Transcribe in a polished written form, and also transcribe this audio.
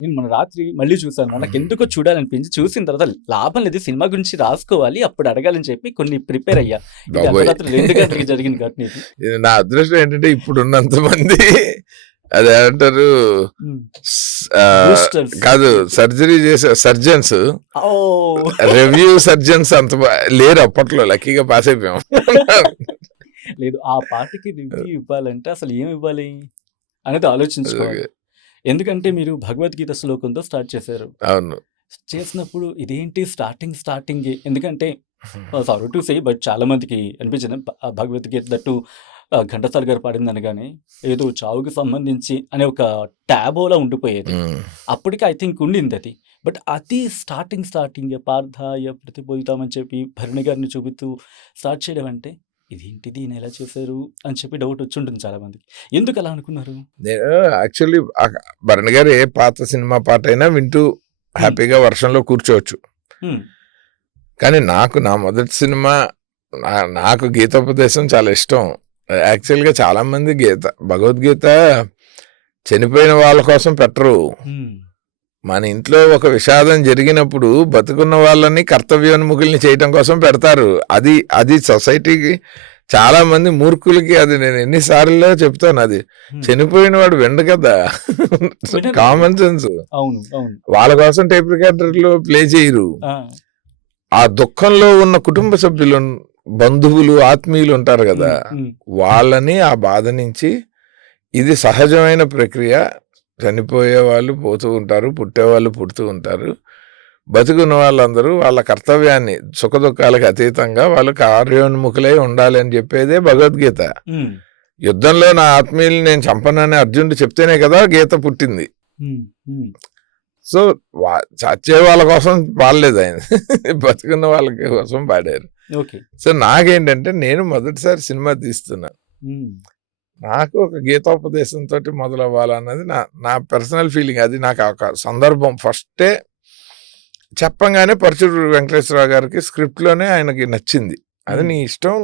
నేను మొన్న రాత్రి మళ్ళీ చూసాను. నాకెందుకో చూడాలనిపించి చూసిన తర్వాత లాభం లేదు, సినిమా గురించి రాసుకోవాలి, అప్పుడు అడగాలని చెప్పి కొన్ని ప్రిపేర్ అయ్యా. ఇది బాబోయ్ అర్ధరాత్రి 2 గంటలకి జరిగిన ఘటన ఇది. ఇది నా అదృష్టం ఏంటంటే ఇప్పుడున్నంత మంది అది ఏమంటారు హ్మ్. స్- ఆ, బూస్టర్స్. కాదు సర్జరీ చేసే సర్జన్స్ ఓహ్! రివ్యూ సర్జన్స్ అంత లేరు అప్పట్లో, లక్కీగా పాస్ అయిపోయాం. లేదు, ఆ పాటకి రివ్యూ ఇవ్వాలంటే అసలు ఏమి ఇవ్వాలి అనేది ఆలోచించుకోవాలి. ఎందుకంటే మీరు భగవద్గీత శ్లోకంతో స్టార్ట్ చేశారు. అవును. చేసినప్పుడు ఇదేంటి స్టార్టింగ్ ఎందుకంటే సారీ టు సే బట్ చాలా మందికి అనిపించింది భగవద్గీత దట్టు ఘంటసాల గారు పాడింది అనగానే ఏదో చావుకి సంబంధించి అనే ఒక ట్యాబోలా ఉండిపోయేది. ఉమ్. అప్పటికి ఐ థింక్ ఉండింది అది. బట్ అది స్టార్టింగ్ పార్థాయ ప్రతిబోధితామని చెప్పి భరణి గారిని చూపిస్తూ స్టార్ట్ చేయడం అంటే ఇదేంటిది ఈయన ఎలా చేశారు అని చెప్పి డౌట్ వచ్చి ఉంటుంది చాలా మందికి. ఎందుకు అలా అనుకున్నారు? నేను యాక్చువల్లీ భరణ్ గారు ఏ పాత సినిమా పాట అయినా వింటూ హ్యాపీగా వర్షంలో కూర్చోవచ్చు. హ్మ్. కానీ నాకు నా మొదటి సినిమా నాకు గీతోపదేశం చాలా ఇష్టం. యాక్చువల్గా చాలా మంది భగవద్గీత చనిపోయిన వాళ్ళ కోసం పెట్టరు. హ్మ్. మన ఇంట్లో ఒక విషాదం జరిగినప్పుడు బతుకున్న వాళ్ళని కర్తవ్యోన్ముఖుల్ని చేయటం కోసం పెడతారు. అది అది సొసైటీకి చాలా మంది మూర్ఖులకి అది నేను ఎన్నిసార్లు చెప్తాను. అది హ్మ్. చనిపోయిన వాడు విండు కదా, వినరు. Common sense. అవును అవును. వాళ్ళ కోసం టేప్ రికార్డర్లో ప్లే చేయరు. ఆ. ఆ దుఃఖంలో ఉన్న కుటుంబ సభ్యులు, బంధువులు, ఆత్మీయులు ఉంటారు కదా, హ్మ్. వాళ్ళని ఆ బాధ నుంచి, ఇది సహజమైన ప్రక్రియ, చనిపోయే వాళ్ళు పోతూ ఉంటారు, పుట్టేవాళ్ళు పుడుతూ ఉంటారు, బతుకున్న వాళ్ళందరూ వాళ్ళ కర్తవ్యాన్ని సుఖదుఖాలకు అతీతంగా వాళ్ళు కార్యోన్ముఖులై ఉండాలి అని చెప్పేదే భగవద్గీత. హ్మ్. యుద్ధంలో నా ఆత్మీయుల్ని నేను చంపనని అర్జునుడు చెప్తేనే కదా గీత పుట్టింది. హ్మ్. హ్మ్. సో చచ్చే వాళ్ళ కోసం పాడలేదు ఆయన, బతుకున్న వాళ్ళ కోసం పాడారు. ఓకే. సో నాకేంటంటే నేను మొదటిసారి సినిమా తీస్తున్నా, హ్మ్. నాకు ఒక గీతోపదేశంతో మొదలవ్వాలన్నది నా పర్సనల్ ఫీలింగ్. అది నాకు ఒక సందర్భం ఫస్టే చెప్పంగానే పరచూరు వెంకటేశ్వరరావు గారికి స్క్రిప్ట్లోనే ఆయనకి నచ్చింది. అది నీ ఇష్టం,